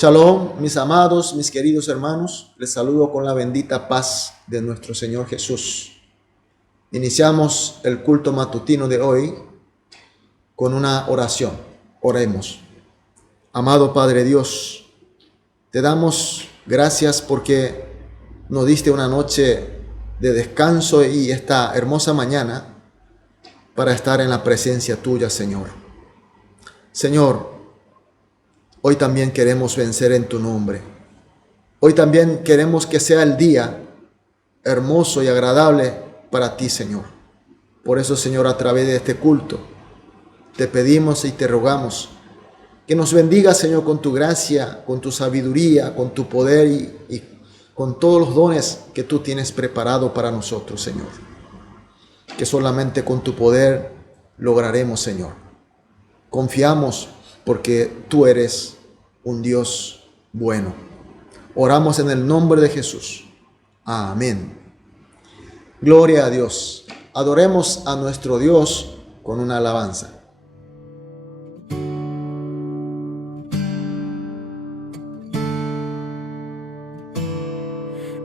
Shalom, mis amados, mis queridos hermanos, les saludo con la bendita paz de nuestro Señor Jesús. Iniciamos el culto matutino de hoy con una oración. Oremos. Amado Padre Dios, te damos gracias porque nos diste una noche de descanso y esta hermosa mañana para estar en la presencia tuya, Señor. Señor, hoy también queremos vencer en tu nombre. Hoy también queremos que sea el día hermoso y agradable para ti, Señor. Por eso, Señor, a través de este culto, te pedimos y te rogamos que nos bendigas, Señor, con tu gracia, con tu sabiduría, con tu poder y con todos los dones que tú tienes preparado para nosotros, Señor. Que solamente con tu poder lograremos, Señor. Confiamos porque tú eres un Dios bueno. Oramos en el nombre de Jesús. Amén. Gloria a Dios. Adoremos a nuestro Dios con una alabanza.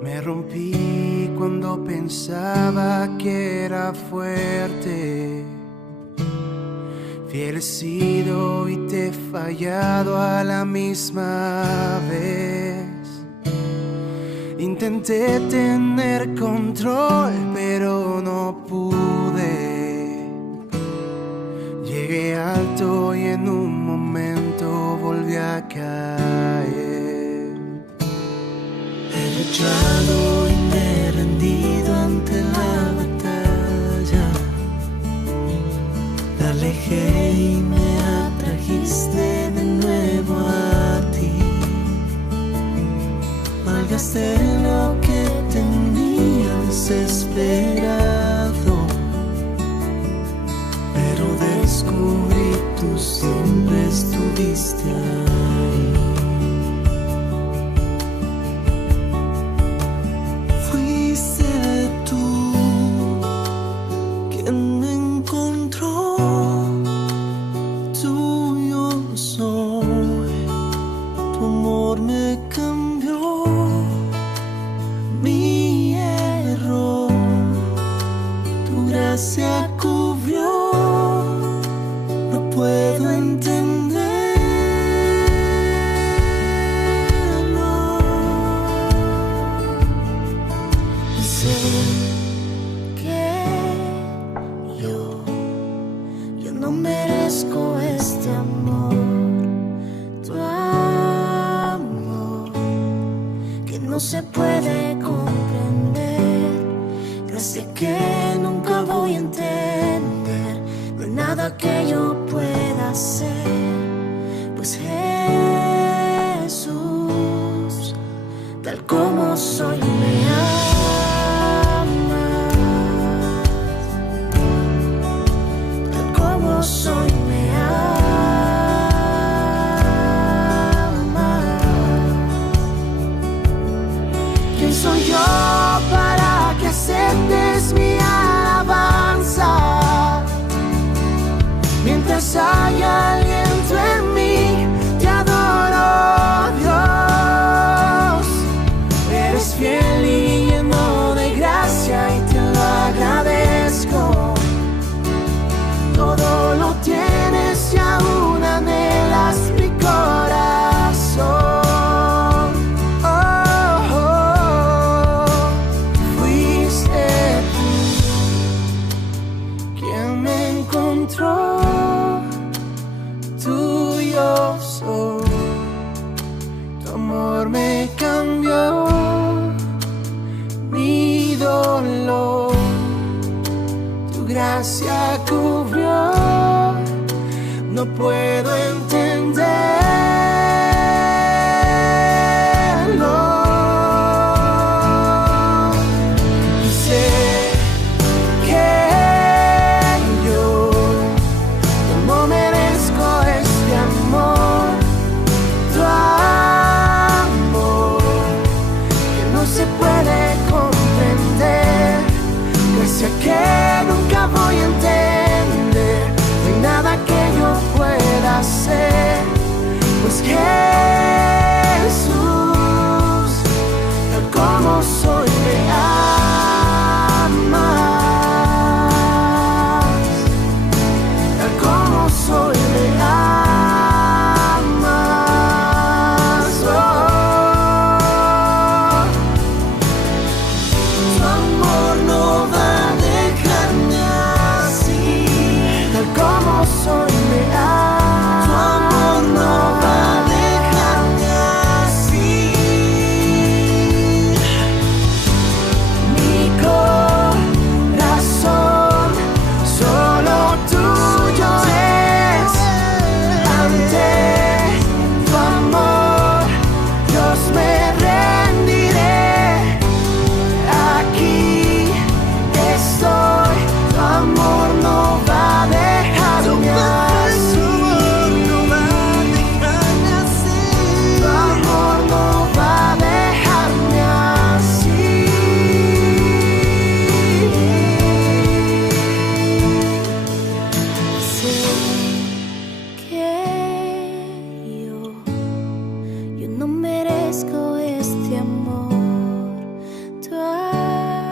Me rompí cuando pensaba que era fuerte. Fiel he sido y te he fallado a la misma vez. Intenté tener control, pero no pude. Llegué alto y en un momento volví a caer. He luchado y me he rendido ante la batalla. Te alejé y me atrajiste de nuevo a ti. Malgasté lo que tenías esperado, pero descubrí tú siempre estuviste ahí. Fuiste tú quien me encontró. Tuyo soy, tu amor me cambió. Mi error, tu gracia cubrió. No puedo entenderlo. Sé que yo no merezco este amor. Tu amor que no se puede comprender. Gracias que nunca voy a entender. No hay nada que yo pueda hacer, pues Jesús, tal como soy, me amas. Tal como soy, me amas. ¿Quién soy yo para que aceptes mi alabanza? Mientras haya aliento en mí, te adoro, Dios. Eres fiel y lleno de gracia y te lo agradezco. Todo lo tienes y aún anhelas mi corazón. Fuiste tú quien me encontró. Tuyo soy, tu amor me cambió. Mi dolor, tu gracia cubrió. No puedo entenderlo. Y sé que yo no merezco este amor. Tu amor que no se puede comprender. Gracias que nunca voy a entender. No hay nada que yo pueda hacer. merezco este amor, tu amor,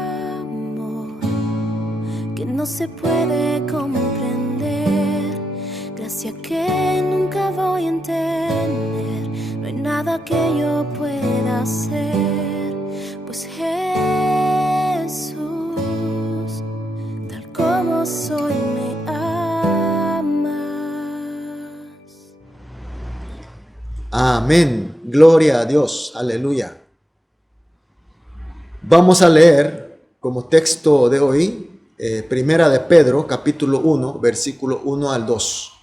que no se puede comprender, gracia que nunca voy a entender. No hay nada que yo pueda hacer, pues Jesús, tal como soy, me amas. Amén. Gloria a Dios. Aleluya. Vamos a leer como texto de hoy, Primera de Pedro, capítulo 1, versículo 1 al 2.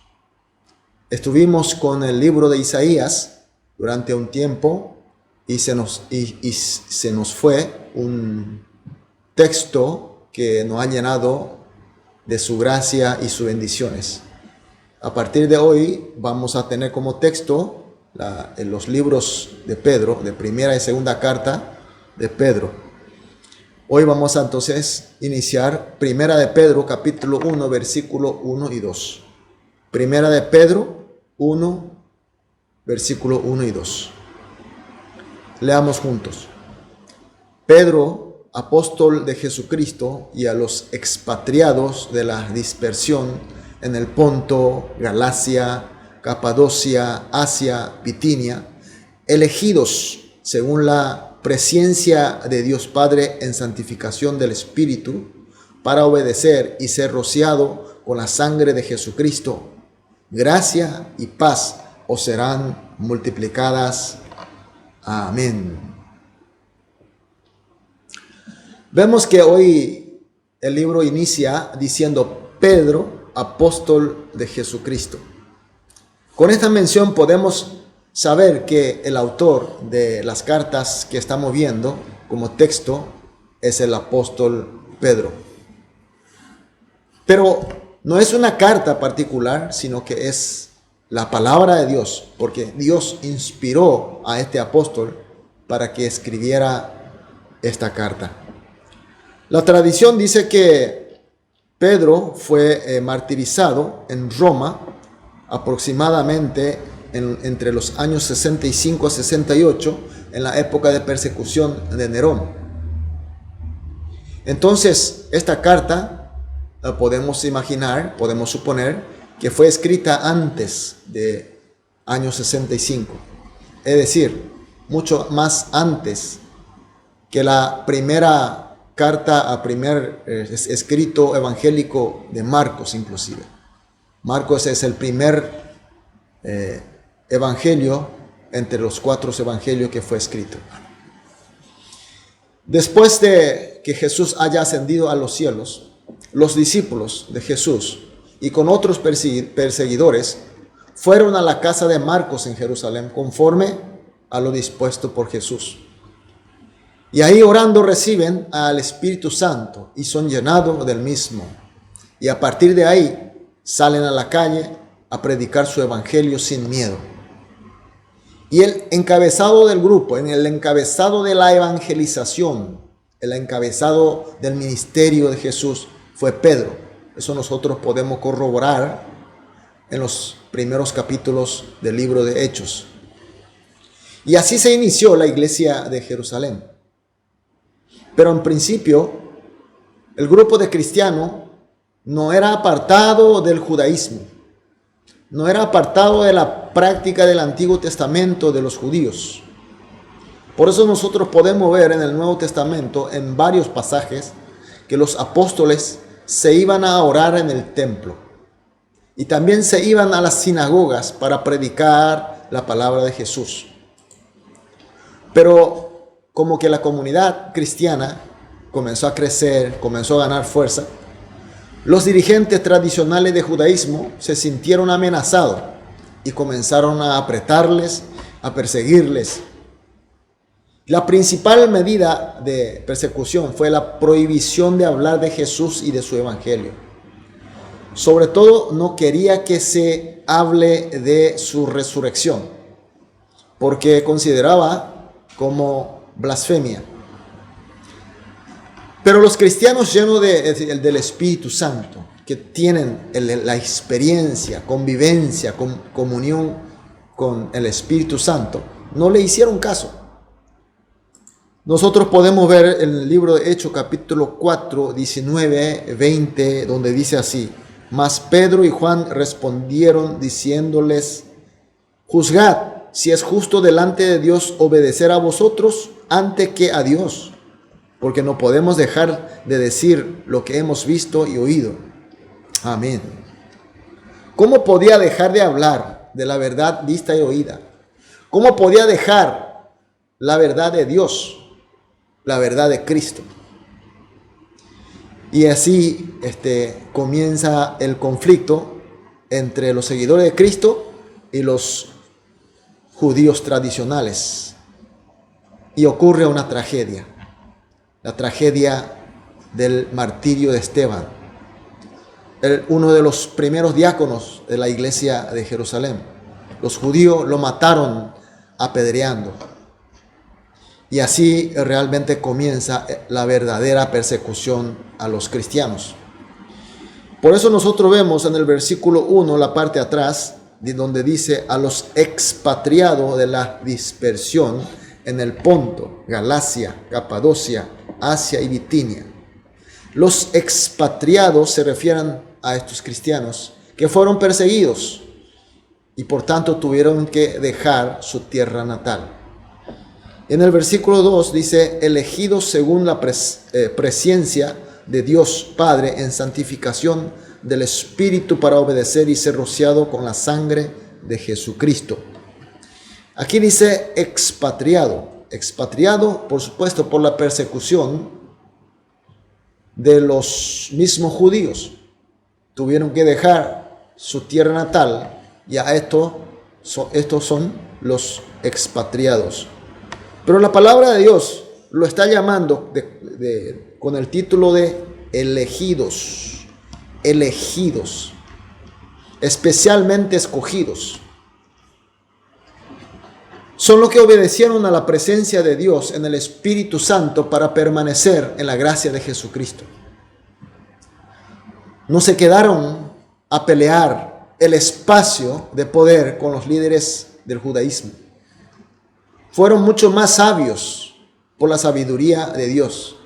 Estuvimos con el libro de Isaías durante un tiempo y se nos fue un texto que nos ha llenado de su gracia y sus bendiciones. A partir de hoy vamos a tener como texto en los libros de Pedro, de primera y segunda carta de Pedro. Hoy vamos a entonces iniciar Primera de Pedro, capítulo 1, versículo 1 y 2. Primera de Pedro 1, versículo 1 y 2. Leamos juntos. Pedro, apóstol de Jesucristo, y a los expatriados de la dispersión en el Ponto, Galacia, Capadocia, Asia, Bitinia, elegidos según la presencia de Dios Padre en santificación del Espíritu, para obedecer y ser rociado con la sangre de Jesucristo, gracia y paz os serán multiplicadas. Amén. Vemos que hoy el libro inicia diciendo Pedro, apóstol de Jesucristo. Con esta mención podemos saber que el autor de las cartas que estamos viendo como texto es el apóstol Pedro. Pero no es una carta particular, sino que es la palabra de Dios, porque Dios inspiró a este apóstol para que escribiera esta carta. La tradición dice que Pedro fue martirizado en Roma aproximadamente entre los años 65 a 68, en la época de persecución de Nerón. Entonces, esta carta podemos imaginar, podemos suponer que fue escrita antes de año 65, es decir, mucho más antes que la primera carta a primer escrito evangélico de Marcos inclusive. Marcos es el primer evangelio entre los 4 evangelios que fue escrito. Después de que Jesús haya ascendido a los cielos, los discípulos de Jesús y con otros perseguidores fueron a la casa de Marcos en Jerusalén conforme a lo dispuesto por Jesús. Y ahí orando reciben al Espíritu Santo y son llenados del mismo. Y a partir de ahí salen a la calle a predicar su evangelio sin miedo. Y el encabezado del grupo, en el encabezado de la evangelización, el encabezado del ministerio de Jesús fue Pedro. Eso nosotros podemos corroborar en los primeros capítulos del libro de Hechos. Y así se inició la iglesia de Jerusalén. Pero en principio, el grupo de cristianos no era apartado del judaísmo, no era apartado de la práctica del Antiguo Testamento de los judíos. Por eso nosotros podemos ver en el Nuevo Testamento, en varios pasajes, que los apóstoles se iban a orar en el templo y también se iban a las sinagogas para predicar la palabra de Jesús. Pero como que la comunidad cristiana comenzó a crecer, comenzó a ganar fuerza, los dirigentes tradicionales de judaísmo se sintieron amenazados y comenzaron a apretarles, a perseguirles. La principal medida de persecución fue la prohibición de hablar de Jesús y de su evangelio. Sobre todo, no quería que se hable de su resurrección, porque consideraba como blasfemia. Pero los cristianos llenos del Espíritu Santo, que tienen la experiencia, convivencia, comunión con el Espíritu Santo, no le hicieron caso. Nosotros podemos ver en el libro de Hechos capítulo 4, 19, 20, donde dice así: mas Pedro y Juan respondieron diciéndoles: juzgad si es justo delante de Dios obedecer a vosotros antes que a Dios, porque no podemos dejar de decir lo que hemos visto y oído. Amén. ¿Cómo podía dejar de hablar de la verdad vista y oída? ¿Cómo podía dejar la verdad de Dios, la verdad de Cristo? Y así comienza el conflicto entre los seguidores de Cristo y los judíos tradicionales. Y ocurre una tragedia, la tragedia del martirio de Esteban, uno de los primeros diáconos de la iglesia de Jerusalén. Los judíos lo mataron apedreando. Y así realmente comienza la verdadera persecución a los cristianos. Por eso nosotros vemos en el versículo 1, la parte de atrás, donde dice: a los expatriados de la dispersión en el Ponto, Galacia, Capadocia, Asia y Bitinia. Los expatriados se refieren a estos cristianos que fueron perseguidos y por tanto tuvieron que dejar su tierra natal. En el versículo 2 dice: elegidos según la presciencia de Dios Padre en santificación del Espíritu para obedecer y ser rociado con la sangre de Jesucristo. Aquí dice expatriado. Expatriado, por supuesto, por la persecución de los mismos judíos. Tuvieron que dejar su tierra natal y a estos son los expatriados. Pero la palabra de Dios lo está llamando con el título de elegidos, elegidos, especialmente escogidos. Son los que obedecieron a la presencia de Dios en el Espíritu Santo para permanecer en la gracia de Jesucristo. No se quedaron a pelear el espacio de poder con los líderes del judaísmo. Fueron mucho más sabios por la sabiduría de Dios,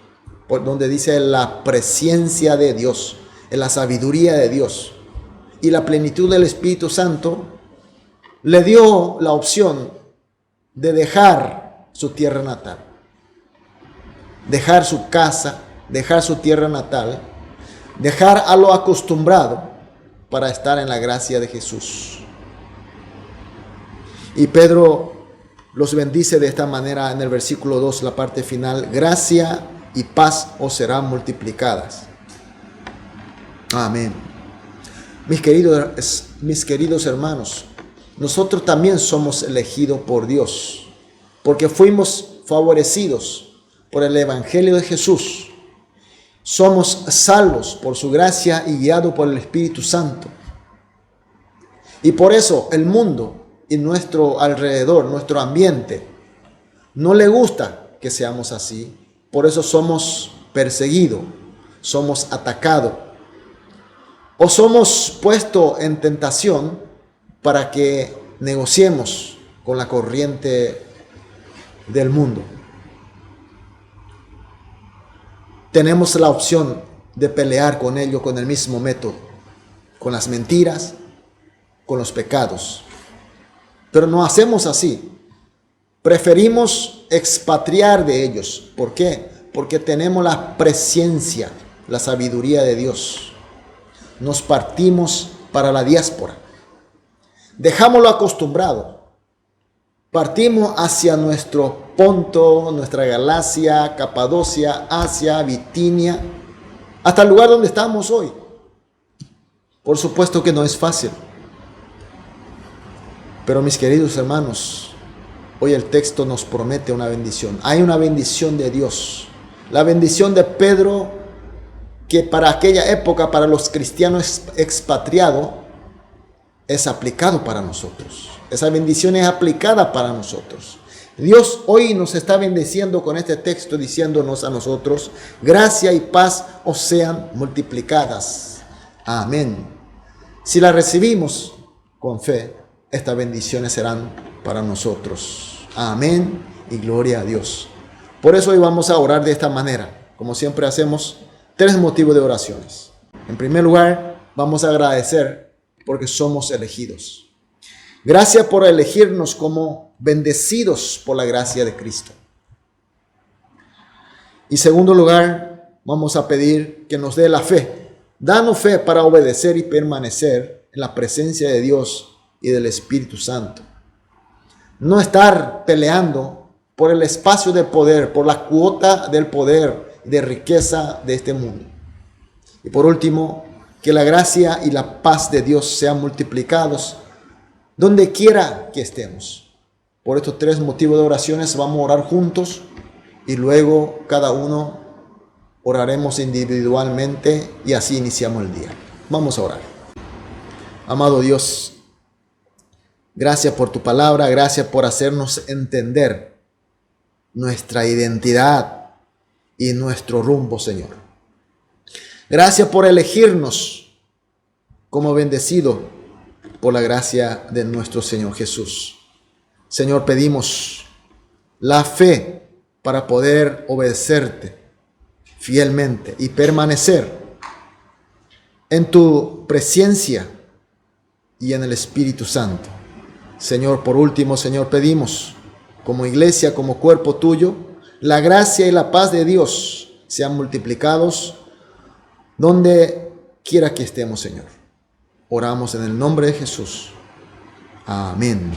por donde dice la presencia de Dios, en la sabiduría de Dios. Y la plenitud del Espíritu Santo le dio la opción de dejar su tierra natal, dejar su casa, dejar su tierra natal, dejar a lo acostumbrado para estar en la gracia de Jesús. Y Pedro los bendice de esta manera en el versículo 2, la parte final: gracia y paz os serán multiplicadas. Amén. Mis queridos hermanos, nosotros también somos elegidos por Dios, porque fuimos favorecidos por el Evangelio de Jesús. Somos salvos por su gracia y guiados por el Espíritu Santo. Y por eso el mundo y nuestro alrededor, nuestro ambiente, no le gusta que seamos así. Por eso somos perseguidos, somos atacados o somos puestos en tentación para que negociemos con la corriente del mundo. Tenemos la opción de pelear con ellos con el mismo método, con las mentiras, con los pecados. Pero no hacemos así. Preferimos expatriar de ellos. ¿Por qué? Porque tenemos la presencia, la sabiduría de Dios. Nos partimos para la diáspora. Dejamos lo acostumbrado. Partimos hacia nuestro Ponto, nuestra Galacia, Capadocia, Asia, Bitinia, hasta el lugar donde estamos hoy. Por supuesto que no es fácil. Pero mis queridos hermanos, hoy el texto nos promete una bendición. Hay una bendición de Dios. La bendición de Pedro, que para aquella época, para los cristianos expatriados, es aplicado para nosotros. Esa bendición es aplicada para nosotros. Dios hoy nos está bendiciendo con este texto, diciéndonos a nosotros: gracia y paz os sean multiplicadas. Amén. Si la recibimos con fe, estas bendiciones serán para nosotros. Amén y gloria a Dios. Por eso hoy vamos a orar de esta manera. Como siempre hacemos, 3 motivos de oraciones. En primer lugar, vamos a agradecer porque somos elegidos. Gracias por elegirnos como bendecidos por la gracia de Cristo. Y en segundo lugar, vamos a pedir que nos dé la fe. Danos fe para obedecer y permanecer en la presencia de Dios y del Espíritu Santo. No estar peleando por el espacio de poder, por la cuota del poder, de riqueza de este mundo. Y por último, que la gracia y la paz de Dios sean multiplicados donde quiera que estemos. Por estos 3 motivos de oraciones vamos a orar juntos y luego cada uno oraremos individualmente y así iniciamos el día. Vamos a orar. Amado Dios, gracias por tu palabra, gracias por hacernos entender nuestra identidad y nuestro rumbo, Señor. Gracias por elegirnos como bendecido por la gracia de nuestro Señor Jesús. Señor, pedimos la fe para poder obedecerte fielmente y permanecer en tu presencia y en el Espíritu Santo. Señor, por último, Señor, pedimos como iglesia, como cuerpo tuyo, la gracia y la paz de Dios sean multiplicados donde quiera que estemos, Señor. Oramos en el nombre de Jesús. Amén.